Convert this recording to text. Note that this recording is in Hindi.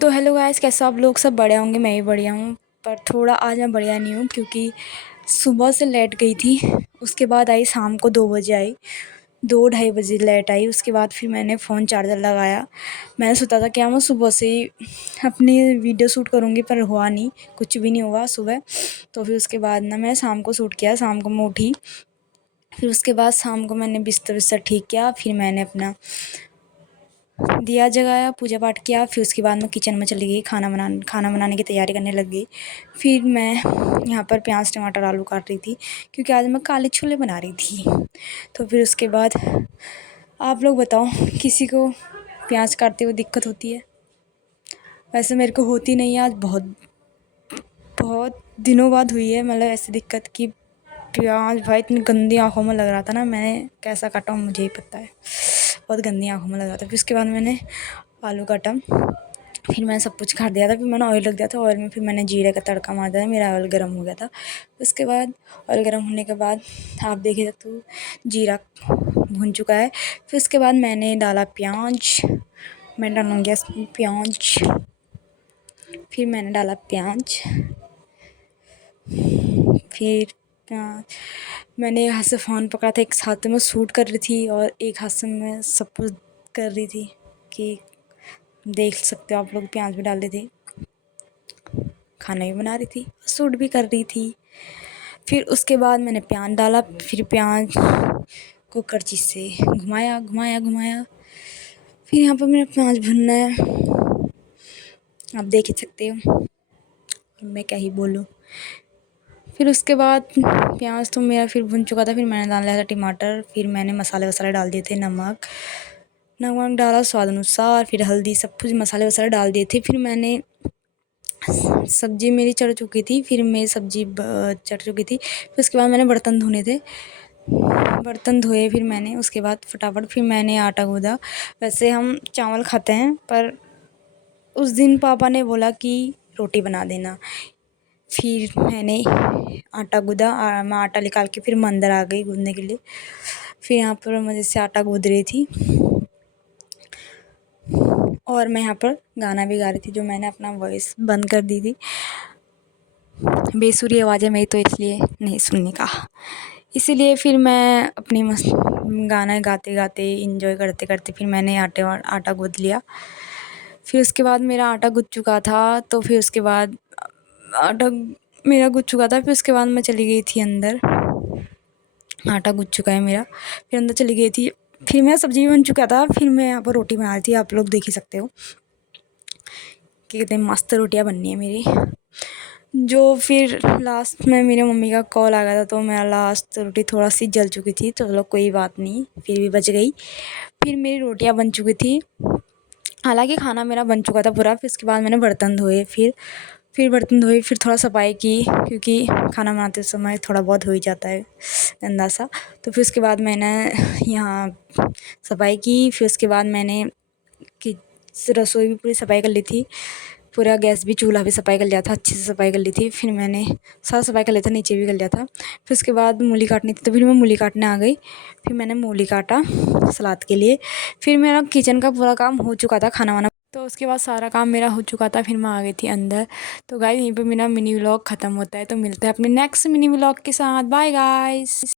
तो हेलो गाइस, कैसे आप लोग? सब बढ़िया होंगे, मैं भी बढ़िया हूँ। पर थोड़ा आज मैं बढ़िया नहीं हूँ क्योंकि सुबह से लेट गई थी। उसके बाद आई शाम को 2 बजे आई, 2 ढाई बजे लेट आई। उसके बाद फिर मैंने फ़ोन चार्जर लगाया। मैंने सोचा था क्या मैं सुबह से ही अपनी वीडियो शूट करूँगी, पर हुआ नहीं, कुछ भी नहीं हुआ सुबह। तो फिर उसके बाद ना मैं शाम को शूट किया। शाम को मैं उठी, फिर उसके बाद शाम को मैंने बिस्तर विस्तर ठीक किया। फिर मैंने अपना दिया जगाया, पूजा पाठ किया। फिर उसके बाद मैं किचन में चली गई, खाना बनाने की तैयारी करने लग गई। फिर मैं यहाँ पर प्याज टमाटर आलू काट रही थी क्योंकि आज मैं काले छोले बना रही थी। तो फिर उसके बाद आप लोग बताओ, किसी को प्याज काटते हुए दिक्कत होती है? वैसे मेरे को होती नहीं है, आज बहुत बहुत दिनों बाद हुई है। मतलब ऐसी दिक्कत कि प्याज भाई इतनी गंदी आँखों में लग रहा था ना, मैंने कैसा काटा हूँ मुझे ही पता है, बहुत गंदी आँखों में लग रहा था। फिर उसके बाद मैंने आलू काटा, फिर मैंने सब कुछ काट दिया था। फिर मैंने ऑयल रख दिया था, ऑयल में फिर मैंने जीरे का तड़का मार दिया था। मेरा ऑयल गर्म हो गया था। उसके बाद ऑयल गर्म होने के बाद आप देख ही सकते हो जीरा भुन चुका है। फिर उसके बाद मैंने डाला प्याज, मैं डालूँगी इसमें प्याज। फिर मैंने डाला प्याज, फिर प्याज मैंने एक हाथ से फ़ोन पकड़ा था, एक हाथ में शूट कर रही थी और एक हाथ से मैं सब कुछ कर रही थी कि देख सकते हो आप लोग। प्याज भी डाल रही थी, खाना भी बना रही थी, शूट भी कर रही थी। फिर उसके बाद मैंने प्याज डाला, फिर प्याज को करछी से घुमाया घुमाया घुमाया। फिर यहाँ पर मेरा प्याज भुनना है, आप देख ही सकते हो, मैं क्या ही बोलूँ। फिर उसके बाद प्याज तो मेरा फिर भुन चुका था। फिर मैंने डाल लिया था टमाटर। फिर मैंने मसाले वसाले डाल दिए थे, नमक डाला स्वाद अनुसार, फिर हल्दी, सब कुछ मसाले वसाले डाल दिए थे। फिर मैंने सब्ज़ी मेरी चढ़ चुकी थी, फिर मेरी सब्ज़ी चढ़ चुकी थी। फिर उसके बाद मैंने बर्तन धोने थे, बर्तन धोए। फिर मैंने उसके बाद फटाफट फिर मैंने आटा गूँधा। वैसे हम चावल खाते हैं, पर उस दिन पापा ने बोला कि रोटी बना देना। फिर मैंने आटा गूँधा, मैं आटा निकाल के फिर मैं अंदर आ गई गूँधने के लिए। फिर यहाँ पर मैं जैसे आटा गूँध रही थी और मैं यहाँ पर गाना भी गा रही थी, जो मैंने अपना वॉइस बंद कर दी थी। बेसुरी आवाज़ है मेरी, तो इसलिए नहीं सुनने का। इसीलिए फिर मैं अपनी मस्त गाना गाते गाते इंजॉय करते करते फिर मैंने आटा गूँध लिया। फिर उसके बाद मेरा आटा गूँध चुका था, तो फिर उसके बाद आटा मेरा गूँध चुका था। फिर उसके बाद मैं चली गई थी अंदर, आटा गूँध चुका है मेरा। फिर अंदर चली गई थी, फिर मेरा सब्ज़ी भी बन चुका था। फिर मैं यहाँ पर रोटी बना रही थी, आप लोग देख ही सकते हो कि कितनी मस्त रोटियाँ बननी है मेरी। जो फिर लास्ट में मेरी मम्मी का कॉल आ गया था, तो मेरा लास्ट रोटी थोड़ा सी जल चुकी थी, तो चलो कोई बात नहीं, फिर भी बच गई। फिर मेरी रोटियां बन चुकी थी, हालांकि खाना मेरा बन चुका था पूरा। फिर उसके बाद मैंने बर्तन धोए, फिर बर्तन धोए, फिर थोड़ा सफाई की, क्योंकि खाना बनाते समय थोड़ा बहुत हो ही जाता है गंदा सा। तो फिर उसके बाद मैंने यहाँ सफाई की। फिर उसके बाद मैंने कि रसोई भी पूरी सफाई कर ली थी, पूरा गैस भी चूल्हा भी सफाई कर लिया था, अच्छे से सफाई कर ली थी। फिर मैंने सारा सफाई कर लिया था, नीचे भी कर लिया था। फिर उसके बाद मूली काटनी थी, तो फिर मैं मूली काटने आ गई। फिर मैंने मूली काटा सलाद के लिए। फिर मेरा किचन का पूरा काम हो चुका था, खाना वाना, तो उसके बाद सारा काम मेरा हो चुका था। फिर मैं आ गई थी अंदर। तो गाइस, यहीं पर मेरा मिनी व्लॉग ख़त्म होता है। तो मिलते हैं अपने नेक्स्ट मिनी व्लॉग के साथ। Bye guys.